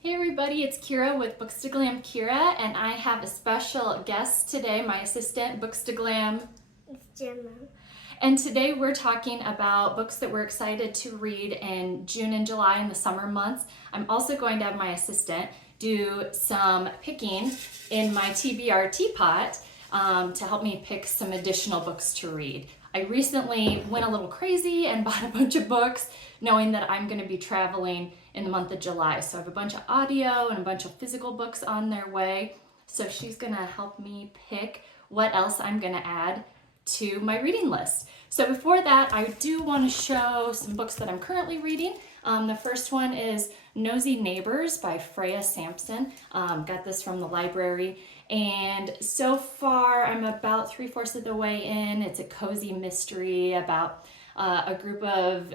Hey everybody, it's Kira with Books to Glam Kira, and I have a special guest today, my assistant, Books to Glam. It's Gemma. And today we're talking about books that we're excited to read in June and July in the summer months. I'm also going to have my assistant do some picking in my TBR teapot to help me pick some additional books to read. I recently went a little crazy and bought a bunch of books knowing that I'm going to be traveling in the month of July. So I have a bunch of audio and a bunch of physical books on their way. So she's going to help me pick what else I'm going to add to my reading list. So before that, I do want to show some books that I'm currently reading. The first one is Nosy Neighbors by Freya Sampson. Got this from the library. And so far, I'm about 3/4 of the way in. It's a cozy mystery about a group of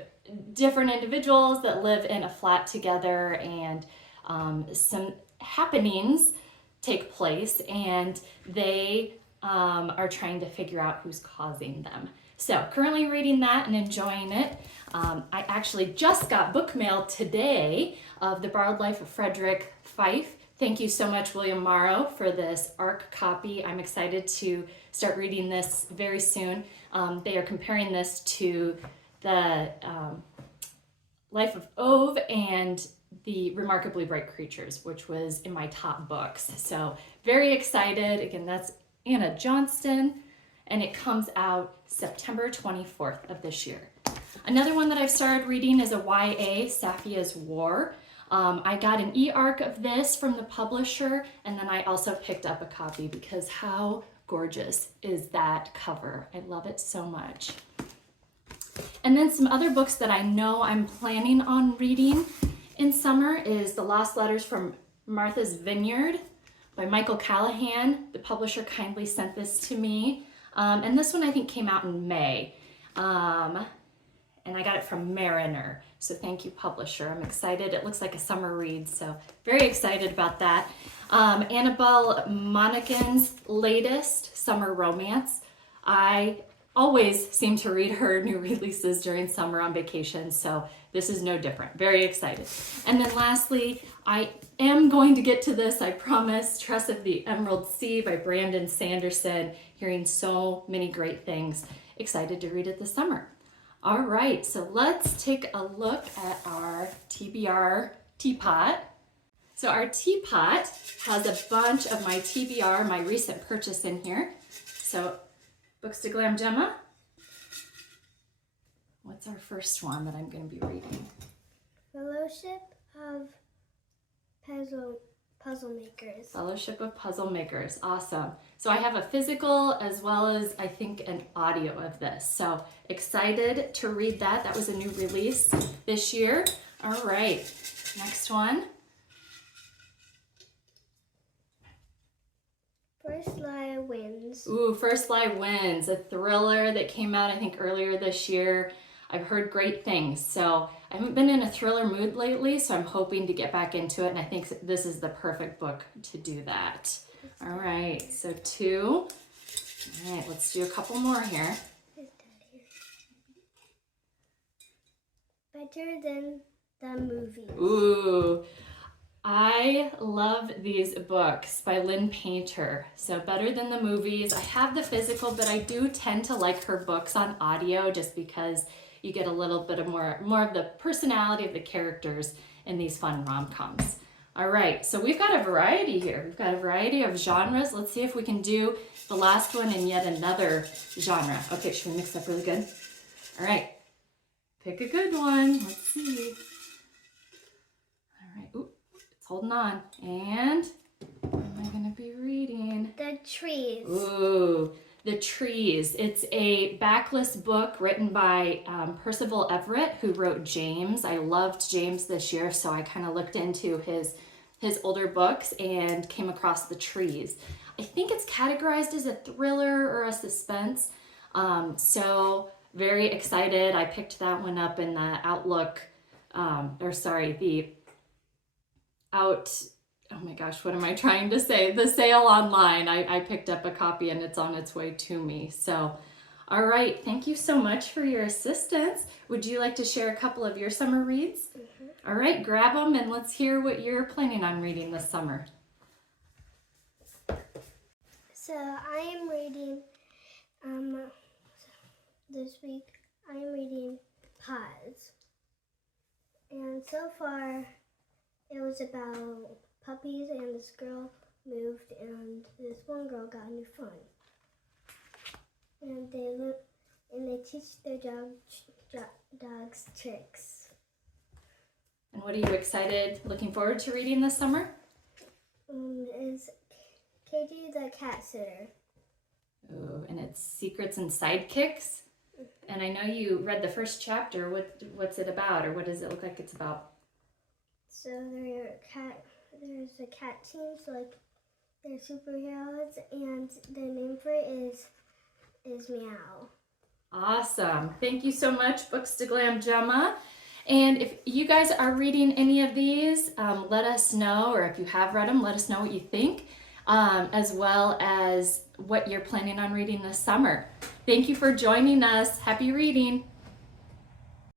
different individuals that live in a flat together, and some happenings take place, and they are trying to figure out who's causing them. So currently reading that and enjoying it. I actually just got book mail today of The Borrowed Life of Frederick Fife. Thank you so much, William Morrow, for this ARC copy. I'm excited to start reading this very soon. They are comparing this to the Life of Ove and the Remarkably Bright Creatures, which was in my top books. So very excited. Again, that's Anna Johnston, and it comes out September 24th of this year. Another one that I've started reading is a YA, Safia's War. I got an e-arc of this from the publisher, and then I also picked up a copy because how gorgeous is that cover? I love it so much. And then some other books that I know I'm planning on reading in summer is The Lost Letters from Martha's Vineyard by Michael Callahan. The publisher kindly sent this to me. And this one I think came out in May. And I got it from Mariner. So thank you, publisher. I'm excited. It looks like a summer read, so very excited about that. Annabelle Monaghan's latest summer romance. I always seem to read her new releases during summer on vacation, so this is no different. Very excited. And then lastly, I am going to get to this, I promise, Tress of the Emerald Sea by Brandon Sanderson. Hearing so many great things. Excited to read it this summer. All right, so let's take a look at our TBR teapot. So our teapot has a bunch of my TBR, my recent purchase in here. So Books to Glam Gemma. What's our first one that I'm going to be reading? Fellowship of Puzzle Makers. Fellowship of Puzzle Makers. Awesome. So I have a physical as well as I think an audio of this. So excited to read that. That was a new release this year. All right. Next one. First Lie Wins. Ooh, First Lie Wins, a thriller that came out I think earlier this year. I've heard great things, so I haven't been in a thriller mood lately, so I'm hoping to get back into it, and I think this is the perfect book to do that. All right, so 2. All right, let's do a couple more here. Better Than the Movies. Ooh, I love these books by Lynn Painter. So Better Than the Movies. I have the physical, but I do tend to like her books on audio just because you get a little bit of more of the personality of the characters in these fun rom-coms. All right, so we've got a variety here. We've got a variety of genres. Let's see if we can do the last one in yet another genre. Okay, should we mix up really good? All right, pick a good one. Let's see. All right, ooh, it's holding on. And what am I gonna be reading? The Trees. Ooh. The Trees. It's a backlist book written by Percival Everett, who wrote James. I loved James this year, so I kind of looked into his older books and came across The Trees. I think it's categorized as a thriller or a suspense, so very excited. I picked that one up in the oh my gosh, what am I trying to say? The sale online. I picked up a copy and it's on its way to me. So, all right. Thank you so much for your assistance. Would you like to share a couple of your summer reads? All right, grab them and let's hear what you're planning on reading this summer. So I am reading, this week I am reading Pause. And so far it was about puppies, and this girl moved and this one girl got a new phone. And they teach their dogs tricks. And what are you looking forward to reading this summer? Is Katie the cat sitter. Oh, and it's Secrets and Sidekicks. And I know you read the first chapter. What's it about, or what does it look like it's about? So there's a cat team, so like they're superheroes, and their name for it is Meow. Awesome. Thank you so much, Books to Glam Gemma. And if you guys are reading any of these, let us know, or if you have read them, let us know what you think, as well as what you're planning on reading this summer. Thank you for joining us. Happy reading.